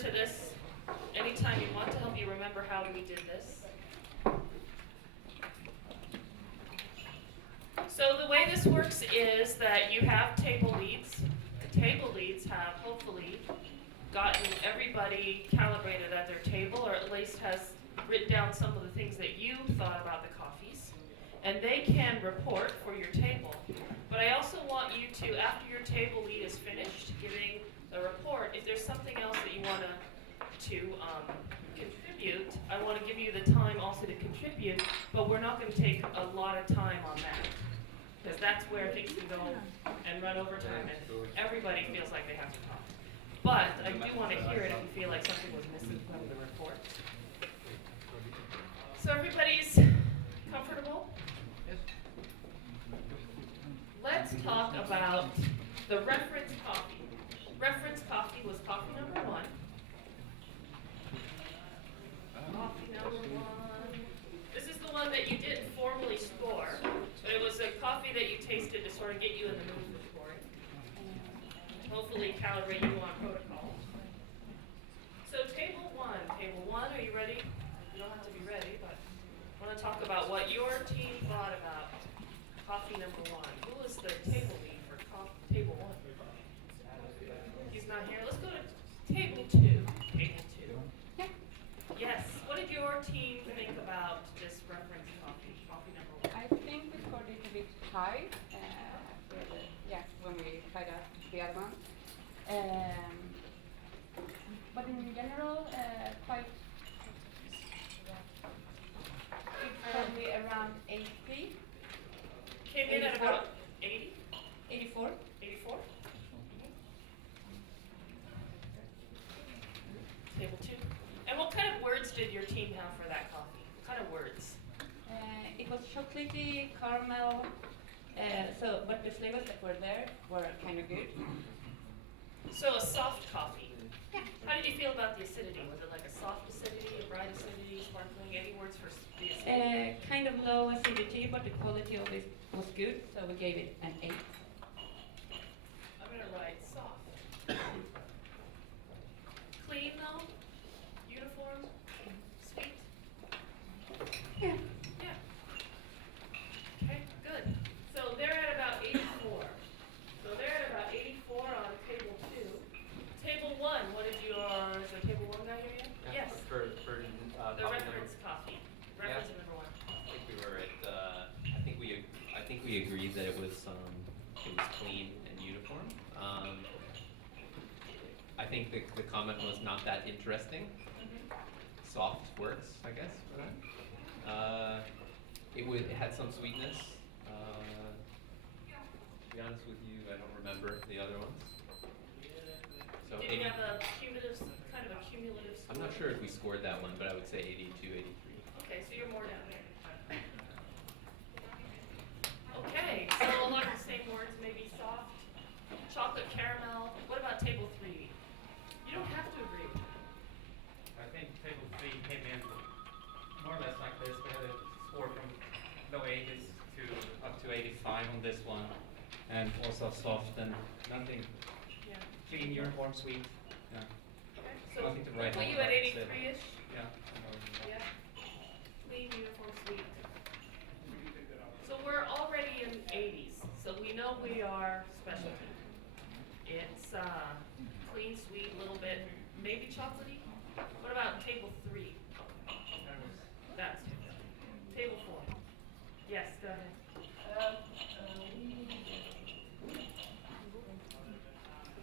to this anytime you want to help you remember how we did this. So the way this works is that you have table leads. The table leads have hopefully gotten everybody calibrated at their table, or at least has written down some of the things that you thought about the coffees. And they can report for your table. But I also want you to, after your table lead is finished giving the report, if there's something else that you want to contribute, I want to give you the time also to contribute, but we're not going to take a lot of time on that. Because that's where things can go and run over time, and everybody feels like they have to talk. But I do want to hear it if you feel like something was missing from the report. So everybody's comfortable? Let's talk about the reference coffee. Reference coffee was coffee number 1. Coffee number 1. This is the one that you didn't formally score, but it was a coffee that you tasted to sort of get you in the mood for scoring. Hopefully calibrate you on protocol. So table 1, are you ready? You don't have to be ready, but I want to talk about what your team thought about coffee number 1. Who is the table lead for table 1? He's not here. Let's go to table 2. Table 2. Yes. What did your team think about this reference coffee number 1? I think we scored it a bit high. When we tried out the other one. But in general, quite. It's probably around 80. Came in at about 80? 84. 84? Table 2. And what kind of words did your team have for that coffee? What kind of words? It was chocolatey, caramel, but the flavors that were there were kind of good. So a soft coffee. Yeah. How did you feel about the acidity? Was it like a soft acidity, a bright acidity, sparkling? Any words for the acidity? Kind of low acidity, but the quality of it was good, so we gave it an 8. I'm going to write soft. Clean though? Uniform? Sweet? Yeah. Yeah. Okay, good. So they're at about 84. So they're at about 84 on table 2. Table 1, what did is there table 1 guy here yet? Yeah, Yes. For The reference coffee. Reference number 1. I think we were at. I think we agreed that it was clean and uniform. I think the comment was not that interesting. Mm-hmm. Soft works, I guess, for that. It had some sweetness. To be honest with you, I don't remember the other ones. So Did you have a kind of a cumulative score? I'm not sure if we scored that one, but I would say 82, 83. Okay, so you're more down there. Okay, so a lot of the same words, maybe soft, chocolate caramel. What about table 3? You don't have to agree. I think table 3 came in more or less like this. We had a score from low 80s to up to 85 on this one, and also soft and nothing. Yeah. Clean, uniform, sweet. Yeah. Okay, so Nothing to write put home you at about, 83-ish? Yeah. Yeah. Clean, uniform, sweet. So we're already in 80s, so we know we are specialty. It's clean, sweet, a little bit, maybe chocolatey. What about table 3? That's table 4. Yes, go ahead.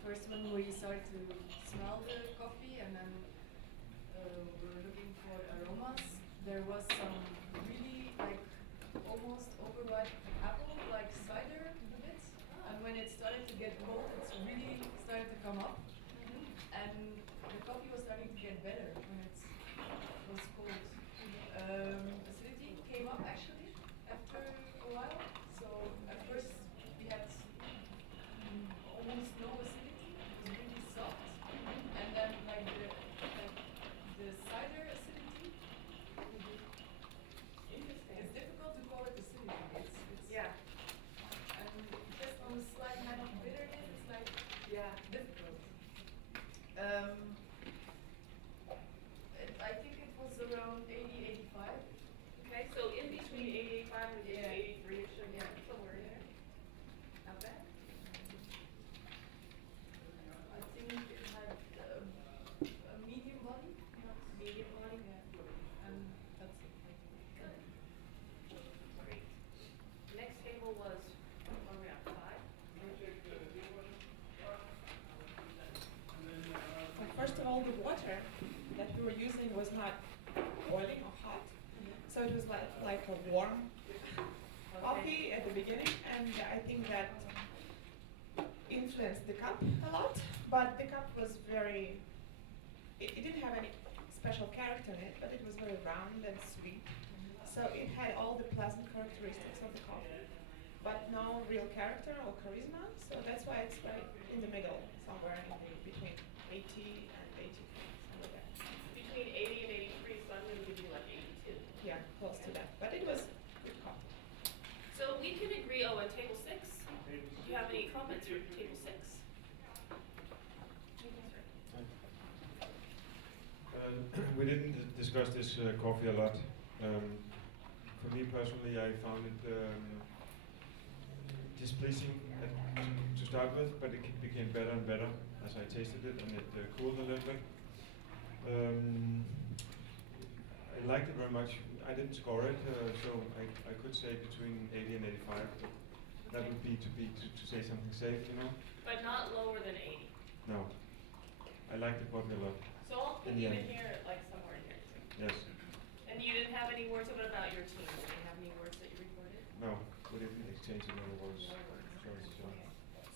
First when we started to smell the coffee and then we were looking for aromas, there was some really like almost overripe apple, like cider a bit. And when it started to get cold, it's really started to come up. And the coffee was starting to get better when it was cold. Acidity came up actually after a while. So at first we had almost no acidity. It was really soft. And then like the cider acidity. It's difficult to call it acidity. It's Yeah. and just on the slight kind of bitterness, it's like Yeah. difficult. the water that we were using was not boiling or hot. So it was like a warm coffee at the beginning, and I think that influenced the cup a lot. But the cup was very, it didn't have any special character in it, but it was very round and sweet. So it had all the pleasant characteristics of the coffee, but no real character or charisma. So that's why it's right in the middle, somewhere between 80 and 83, something like that. Between 80 and 83, so I'm going to give you like 82. Yeah, close to that. But it was good coffee. So we can agree, on table 6. Do you have any comments for table 6? We didn't discuss this coffee a lot. For me personally, I found it displeasing to start with, but it became better and better as I tasted it, and it cooled a little bit. I liked it very much. I didn't score it, so I could say between 80 and 85. That would be to say something safe, you know. But not lower than 80. No, I liked the coffee a lot. So I'll put In the you in end. here, like somewhere in here. Yes. And you didn't have any words about your team? Did you have any words that you recorded? No, we didn't exchange another words. No words. Sorry, so.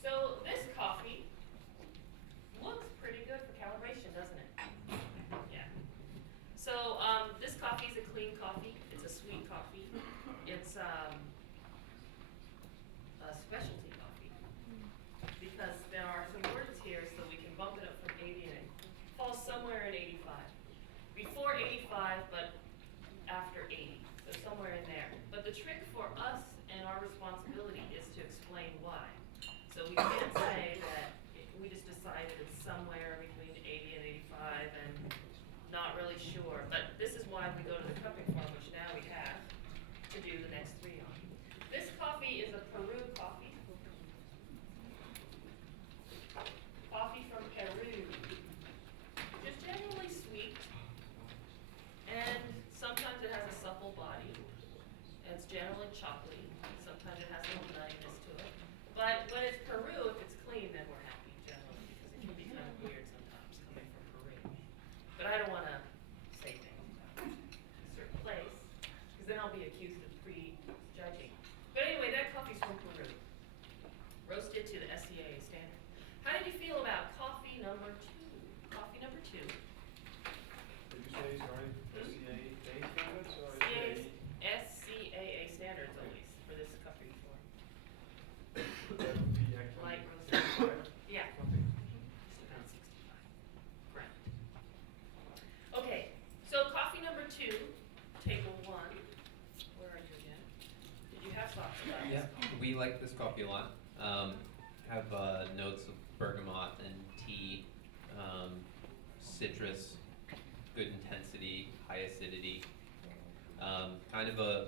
So this coffee looks pretty good for calibration, doesn't it? Yeah. So this coffee is a clean coffee. It's a sweet coffee. It's a specialty coffee because there are some words here, so we can bump it up from 80 and it falls somewhere in 85. Before 85, but after 80, so somewhere in there. But the trick for us and our responsibility is to explain why. So we can't say that we just decided it's somewhere between 80 and 85 and not really sure. But this is why we go to the cupping form, which now we have to do the next 3 on. This coffee is a Peru coffee. Coffee from Peru. Just generally sweet. And sometimes it has a supple body. It's generally chocolatey. Sometimes it has a little nuttiness to it. But when it's Peru, if it's clean, then we're happy generally because it can be kind of weird sometimes coming from Peru. But I don't want to say things about a certain place because then I'll be accused of prejudging. But anyway, that coffee's from Peru. Roasted to the SCAA standard. How did you feel about coffee number 2? Coffee number 2. Did you say, sorry, SCAA standards or SCAA standards always for this coffee form. That would be actually Light roasted. Yeah. something. Just around 65. Correct. Okay, so coffee number 2, table 1. Where are you again? Did you have thoughts about this? Yeah, we like this coffee a lot. Have notes of bergamot and tea, citrus, good intensity, high acidity. Kind of a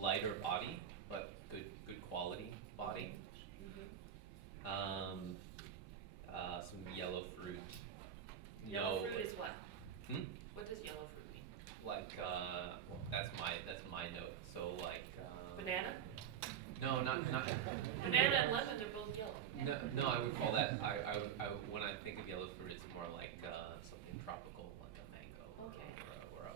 lighter body, but good quality body. Some yellow fruit. Yellow fruit is what? Hmm? What does yellow fruit mean? Like that's my note. So like Banana? No, not Banana and lemon, they're both yellow. No, I would call that. I when I think of yellow fruit, it's more like something tropical, like a mango. Okay. Or a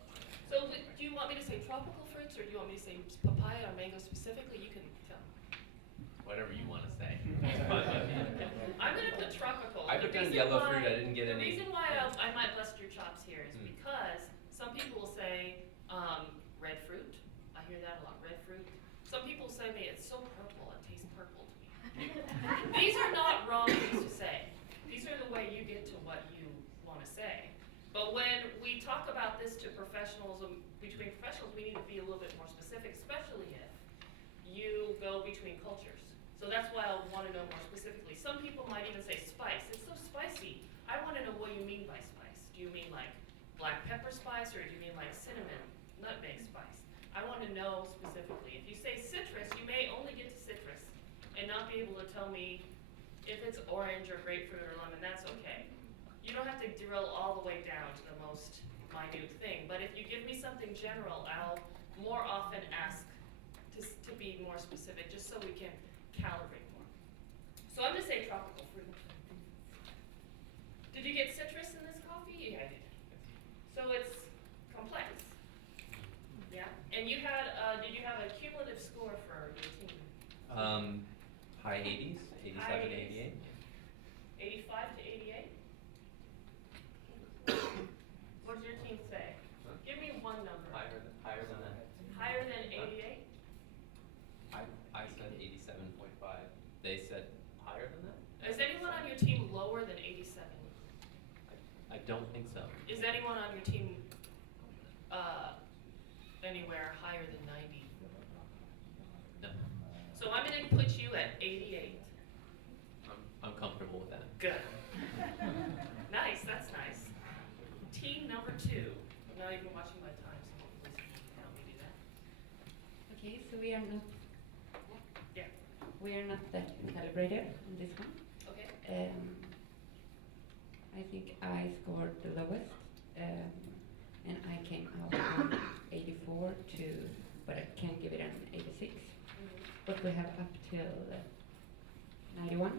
So do you want me to say tropical fruits or do you want me to say papaya or mango specifically? You can tell. whatever you want to say. It's fine by me. I'm gonna put tropical. I The put down reason yellow why- fruit, I didn't get The any. reason why I might bust your chops here is Mm. because some people will say, red fruit. I hear that a lot, red fruit. Some people say, "Hey, it's so purple, it tastes purple to me." These are not wrong things to say. These are the way you get to what you want to say. But when we talk about this to professionals, between professionals, we need to be a little bit more specific, especially if you go between cultures. So that's why I want to know more specifically. Some people might even say spice. It's so spicy. I want to know what you mean by spice. Do you mean like black pepper spice or do you mean like cinnamon, nutmeg spice? I want to know specifically. If you say citrus, you may only get to citrus and not be able to tell me if it's orange or grapefruit or lemon. That's okay. You don't have to drill all the way down to the most minute thing. But if you give me something general, I'll more often ask to be more specific, just so we can calibrate more. So I'm gonna say tropical fruit. Did you get citrus in this coffee? You had High 80s, 87, High 80s. 88. 85 to 88? What does your team say? Give me one number. Higher than that. Higher than 88? I said 87.5. They said higher than that? Is anyone on your team lower than 87? I don't think so. Is anyone on your team anywhere higher than 90? No. So I'm going to put you at 88. I'm comfortable with that. Good. Nice, that's nice. Team number 2. Now you've been watching my time, so hopefully someone can help me do that. Okay, so we are not Yeah. the calibrator in this one. Okay. I think I scored the lowest, and I came out on 84 to, but I can give it an 86. But we have up till 91.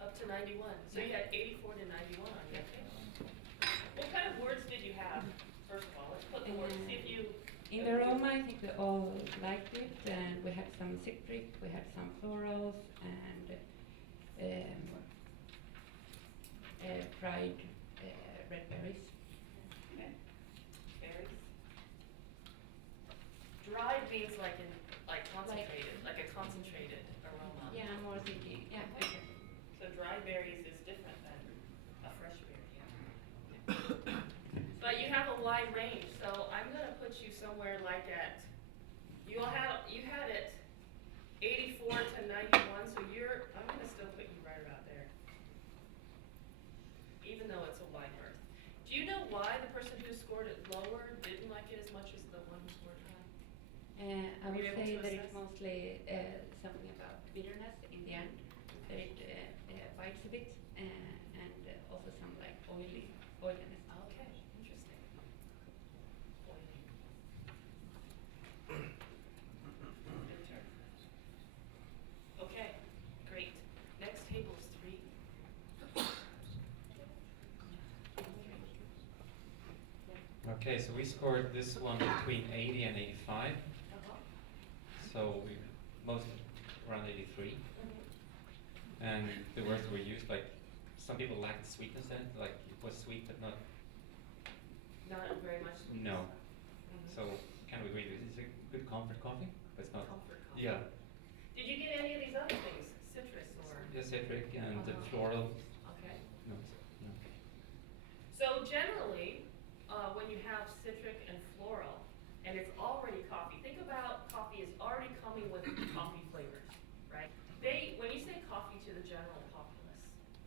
Up to 91. So you had 84 to 91 on your team. What kind of words did you have? First of all, let's put the words. See if you. In the aroma, I think we all liked it, and we had some citric, we had some florals, and fried red berries. Okay. Berries. Dried means like concentrated, like a concentrated aroma. Yeah, I'm more thinking, yeah. Okay. So dry berries is different than a fresh berry. Yeah. But you have a wide range, so I'm gonna put you somewhere like at, you had it 84 to 91, so I'm gonna still put you right about there. Even though it's a wide berth. Do you know why the person who scored it lower didn't like it as much as the one who scored high? I Were would you able say to that assess? it's mostly something about bitterness in the end, that it bites a bit, and also some like oiliness. Okay, interesting. Good turn. Okay, great. Next table is 3. Okay, so we scored this one between 80 and 85. Uh-huh. So we most around 83. And the words were used, like some people lacked sweetness in it, like it was sweet but not. Not very much. No. Mhm. So can we agree this is a good comfort coffee? But it's not. Comfort coffee. Yeah. Did you get any of these other things? Citrus or? Yeah, citric and Uh-huh. floral. Okay. No. So generally, when you have citric and floral, and it's already coffee, think about coffee is already coming with coffee flavors, right? When you say coffee to the general populace,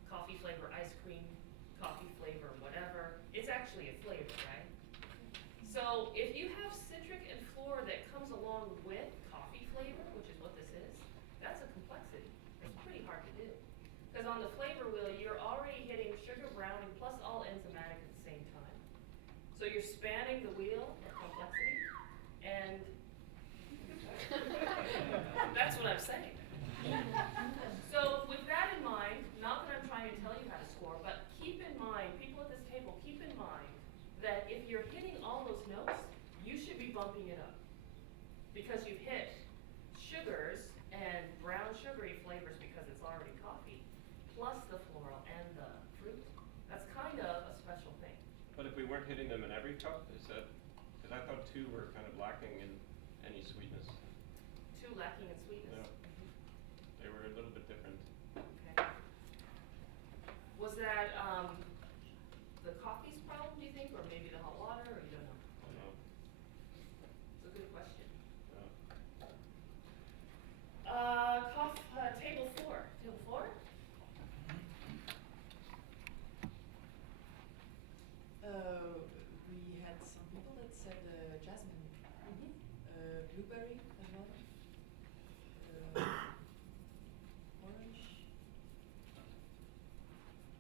coffee flavor ice cream, coffee flavor whatever, it's actually a flavor, right? So if you have citric and floral that comes along with coffee flavor, which is what this is, that's a complexity. It's pretty hard to do. Because on the flavor wheel, you're already hitting sugar browning plus all enzymatic at the same time. So you're spanning the wheel of complexity, and that's what I'm saying. So with that in mind, not that I'm trying to tell you how to score, but keep in mind, people at this table, keep in mind that if you're hitting all those notes, you should be bumping it up. Because you've hit sugars and brown sugary flavors because it's already coffee, plus the floral and the fruit. That's kind of a special thing. But if we weren't hitting them in every cup, is that, because I thought 2 were kind of lacking in any sweetness. 2 lacking in sweetness. Yeah. They were a little bit different. Okay. Was that the coffee's problem, do you think, or maybe the hot water, or you don't know? I don't know. It's a good question. Yeah. Table 4. Table 4? We had some people that said jasmine, blueberry as well, orange.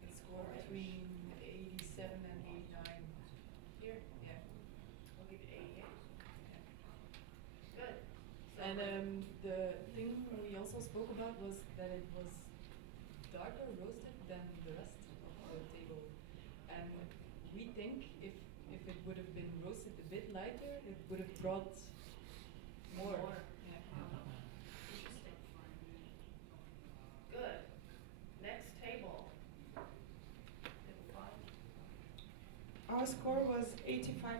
It scored between 87 and 89 here, yeah. We'll give it 88. Good. So And the thing we also spoke about was that it was darker roasted than the rest of the table. And we think if it would have been roasted a bit lighter, it would have brought more. More. Yeah. Interesting. Our score was 85.5. Total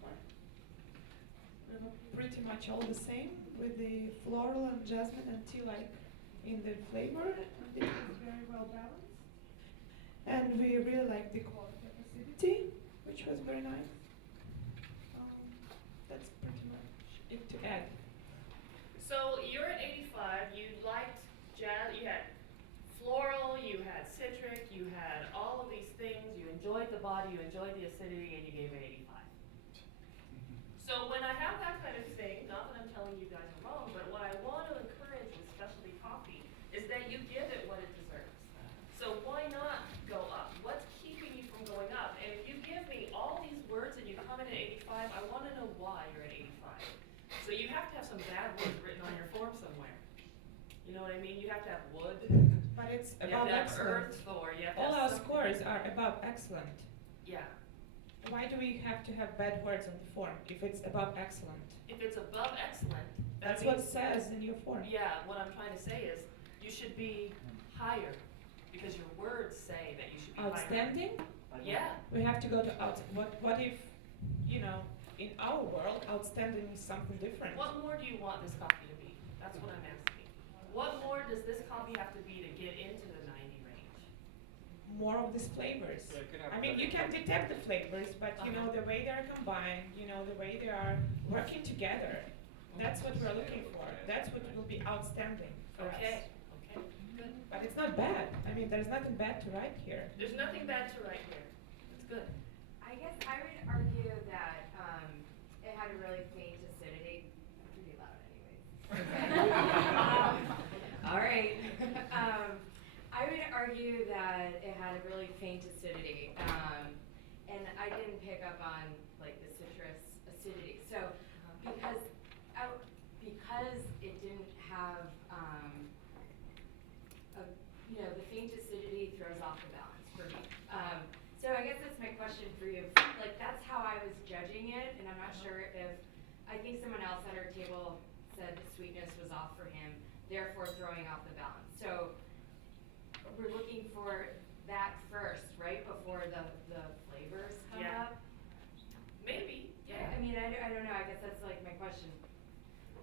score. We were pretty much all the same with the floral and jasmine and tea-like in the flavor, and it was very well balanced. And we really liked the quality of acidity, which was very nice. That's pretty much it to add. So you're at 85, you liked jazz, you had floral, you had citric, you had all of these things, you enjoyed the body, you enjoyed the acidity, and you gave it 85. So when I have that kind of thing, not that I'm telling you guys are wrong, but what I want to encourage with specialty coffee is that you give it what it deserves. So why not go up? What's keeping you from going up? And if you give me all these words and you come in at 85, I want to know why you're at 85. So you have to have some bad words written on your form somewhere. You know what I mean? You have to have wood. But it's You have above to have excellent. earth, or you have to All have our something. scores are above excellent. Yeah. Why do we have to have bad words on the form if it's above excellent? If it's above excellent, that That's what means, it says in your form. yeah, what I'm trying to say is you should be higher because your words say that you should be higher. Outstanding? Yeah. We have to go to what if, you know, in our world, outstanding is something different? What more do you want this coffee to be? That's what I'm asking. What more does this coffee have to be to get into the 90 range? More of these flavors. Yeah, you could have I mean, you can detect the flavors, but you know, Uh-huh. the way they're combined, you know, the way they are working together, that's what we're looking for. That's what will be outstanding for Okay. us. Okay. Good. But it's not bad. I mean, there's nothing bad to write here. There's nothing bad to write here. It's good. I guess I would argue that it had a really faint acidity. Pretty loud, anyways. All right. I would argue that it had a really faint acidity, and I didn't pick up on like the citrus acidity. So because it didn't have the faint acidity throws off the balance for me. So I guess that's my question for you. Like, that's how I was judging it, and I'm not sure if, I think someone else at our table said the sweetness was off for him, therefore throwing off the balance. So we're looking for that first, right, before the flavors come Yeah. up? Maybe. Yeah. I mean, I don't know, I guess that's like my question.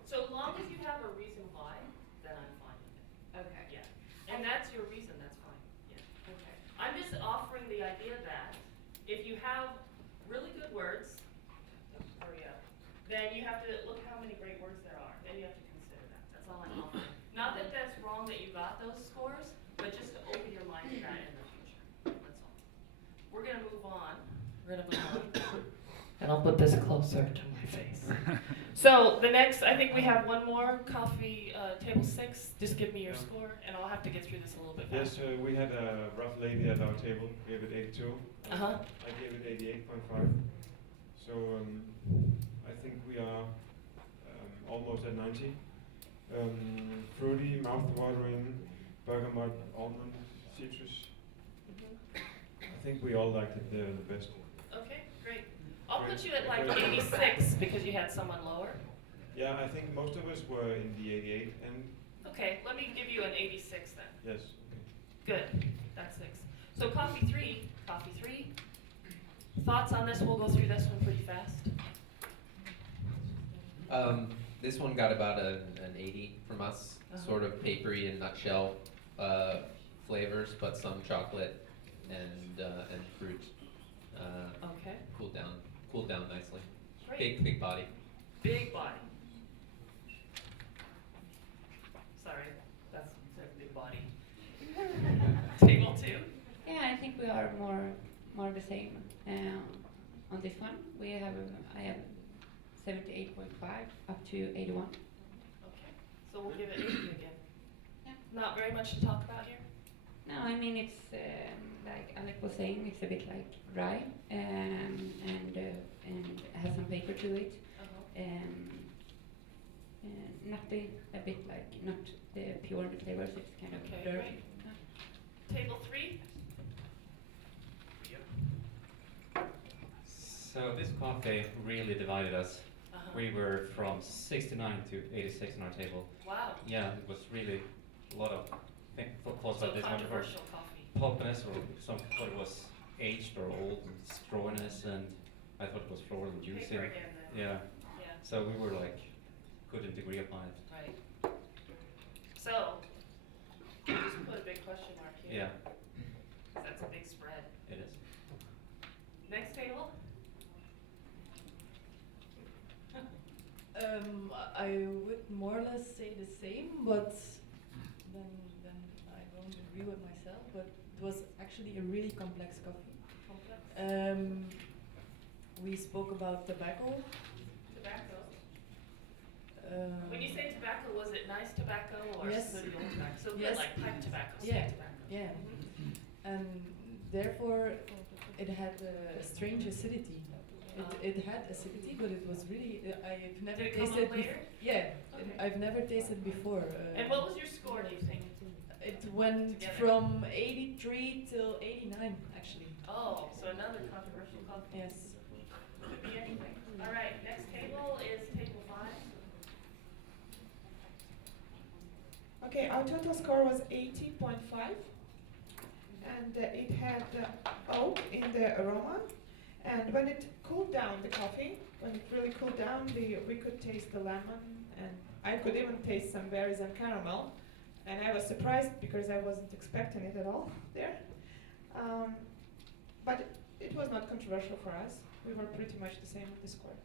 So long as you have a reason why, then I'm fine with it. Okay. Yeah. And that's your reason, that's fine. Yeah. Okay. I'm just offering the idea that if you have really good words, hurry up, then you have to look how many great words there are. Then you have to consider that. That's all I'm offering. Not that that's wrong that you got those scores, but just to open your mind to that in the future. That's all. We're gonna move on. We're gonna move on. And I'll put this closer to my face. So the next, I think we have one more coffee, table 6. Just give me your score, and I'll have to get through this a little bit Yes, faster. we had a rough lady at our table, gave it 82. Uh-huh. I gave it 88.5. So I think we are almost at 90. Fruity, mouth-watering, bergamot, almond, citrus. I think we all liked it the best. Okay, great. I'll put Great. you at like Great. 86 because you had someone lower. Yeah, I think most of us were in the 88, and Okay, let me give you an 86 then. yes. Good, that's 6. So coffee 3. Thoughts on this? We'll go through this one pretty fast. This one got about an 80 from us, Uh-huh. sort of papery and nutshell flavors, but some chocolate and fruit. Okay, Cooled down nicely. great. Big body. Big body. Sorry, that's says big body. Table 2. Yeah, I think we are more the same on this one. I have 78.5 up to 81. Okay, so we'll give it 80 again. Yeah. Not very much to talk about here. No, I mean it's like Alec was saying, it's a bit like dry and has some paper to it. Nutty, a bit like not the pure flavors. It's kind of Okay, dirty. great. Table 3. So this coffee really divided us. Uh-huh. We were from 69 to 86 on our table. Wow. Yeah, it was really a lot of thoughts So about this one. controversial coffee. Pulpiness, or some thought it was aged or strawiness, and I thought it was floral and juicy. Paper again then. Yeah. Yeah, So we were like, couldn't agree upon it. right. So, just put a big question mark here. Yeah, 'Cause that's a big spread. it is. Next table? I would more or less say the same, but then I don't agree with myself. But it was actually a really complex coffee. Complex. We spoke about tobacco. Tobacco. Um, When you say tobacco, was it nice tobacco or Yes. sooty old tobacco? So good, Yes. like pipe tobacco, Yeah. stick tobacco. Yeah, Mhm. and therefore it had a strange acidity. It had acidity, but it was really I've never Did it come tasted. up later? Yeah, Okay. I've never tasted before. And what was your score, do you think? It went Together. from 83 till 89, actually. Oh, so another controversial coffee. Yes. Could be anything. All right, next table is table 5. Okay, our total score was 80.5, and it had oak in the aroma. And when it cooled down, the coffee, when it really cooled down, we could taste the lemon, and I could even taste some berries and caramel. And I was surprised because I wasn't expecting it at all there. But it was not controversial for us. We were pretty much the same with the score.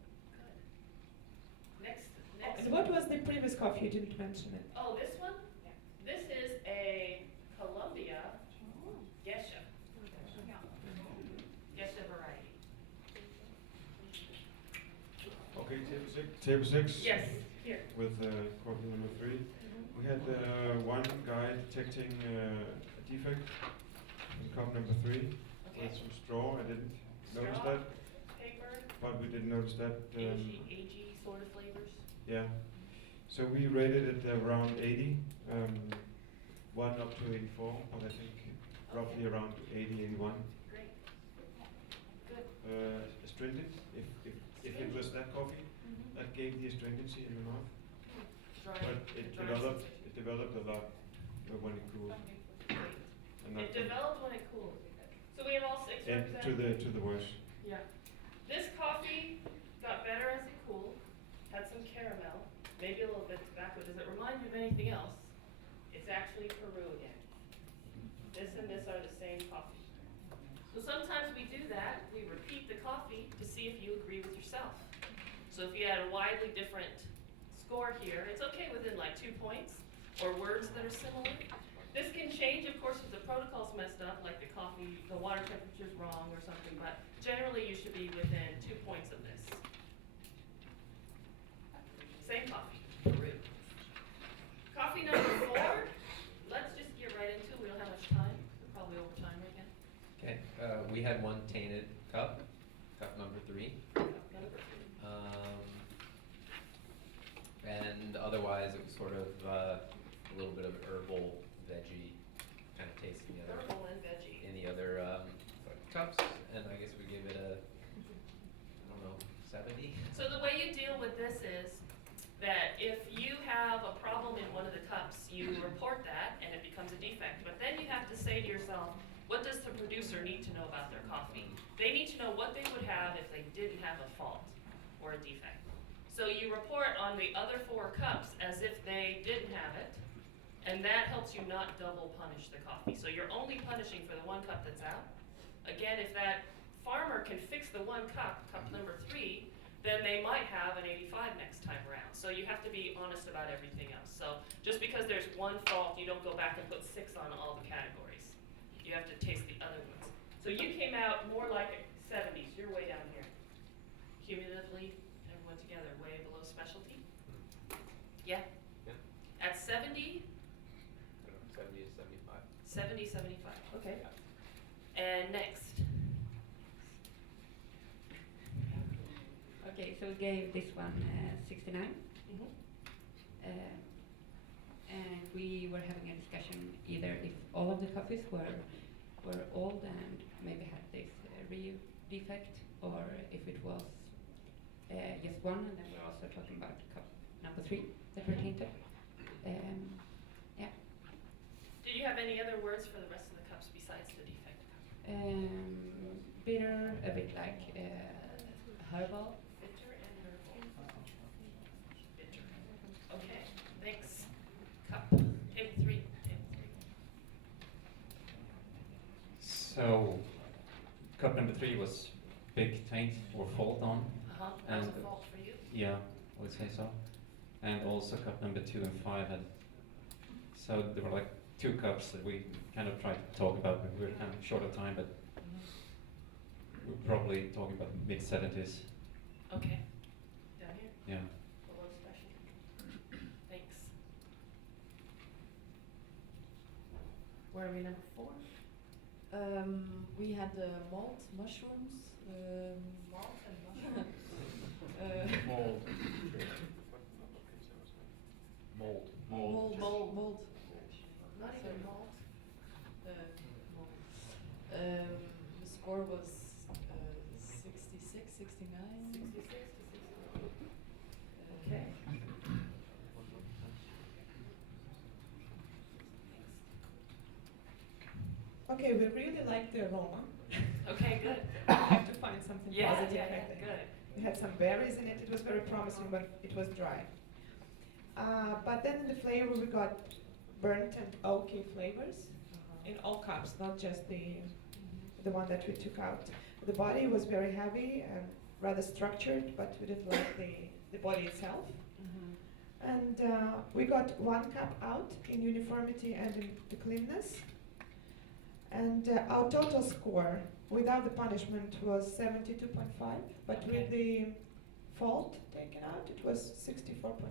Next, Oh, next. and what was the previous coffee? You didn't mention it. Oh, this one? This is a Columbia Gesha. Gesha variety. Okay, table six. Yes, here. With coffee number 3. We had one guy detecting a defect in cup number 3 Okay. with some straw. I didn't notice Straw, that, paper, but we did notice that. agey sort of flavors. Yeah. So we rated it around 80, 1 up to 84, but I think roughly around 80, 81. Great. Good. Astringent, if it was that coffee, that gave the astringency in the mouth. Dry. But it dry developed, sensation. it developed a lot when it cooled. And It developed when it cooled. So we have all 6 and representatives? to the worst. Yeah. This coffee got better as it cooled, had some caramel, maybe a little bit of tobacco. Does it remind you of anything else? It's actually Peru again. This and this are the same coffee. So sometimes we do that, we repeat the coffee to see if you agree with yourself. So if you had a widely different score here, it's okay within like 2 points, or words that are similar. This can change, of course, if the protocol's messed up, like the coffee, the water temperature's wrong or something, but generally you should be within 2 points of this. Same coffee, Peru. Coffee number 4, let's just get right into it, we don't have much time, we're probably over time right now. Okay, we had one tainted cup, cup number 3. Number 3. And otherwise it was sort of a little bit of herbal, veggie kind of taste in the other, Herbal and veggie. in the other cups, and I guess we gave it a, I don't know, 70? So the way you deal with this is that if you have a problem in one of the cups, you report that and it becomes a defect. But then you have to say to yourself, what does the producer need to know about their coffee? They need to know what they would have if they didn't have a fault or a defect. So you report on the other 4 cups as if they didn't have it, and that helps you not double punish the coffee. So you're only punishing for the 1 cup that's out. Again, if that farmer can fix the 1 cup, cup number 3, then they might have an 85 next time around. So you have to be honest about everything else. So just because there's 1 fault, you don't go back and put 6 on all the categories. You have to taste the other ones. So you came out more like 70s. You're way down here. Cumulatively, everyone together, way below specialty. Yeah? Yeah. At 70, 70 to 75. 70, 75. Okay. And next. Okay, so we gave this one 69. Mhm. And we were having a discussion either if all of the coffees were old and maybe had this real defect, or if it was just one, and then we're also talking about cup number 3 that were tainted. Yeah. Did you have any other words for the rest of the cups besides the defect cup? bitter, a bit like herbal. Bitter and herbal. Bitter. Okay, thanks. Cup. Table 3. Table 3. So, cup number 3 was big taint or fault on. Uh-huh. That was a And- fault for you. Yeah, I would say so. And also cup number 2 and 5 had, so there were like 2 cups that we kind of tried to talk about, but we were kind of short of time, but we're probably talking about mid-70s, Okay. Down here. yeah. Below special. Thanks. Where are we, number 4? We had malt, mushrooms, Malt and mushroom. Mold. mold. Not even Sorry. malt. The score was 66, 69. 66 to 64. Okay. Okay, we really liked the aroma. Okay, good. We have to find something Yeah, positive, yeah, I yeah, think. good. We had some berries in it. It was very promising, but it was dry. But then in the flavor, we got burnt and oaky flavors in all cups, not just the one that we took out. The body was very heavy and rather structured, but we didn't like the body itself. And we got 1 cup out in uniformity and in the cleanness. And our total score without the punishment was 72.5, but with the fault taken out, it was 64.5.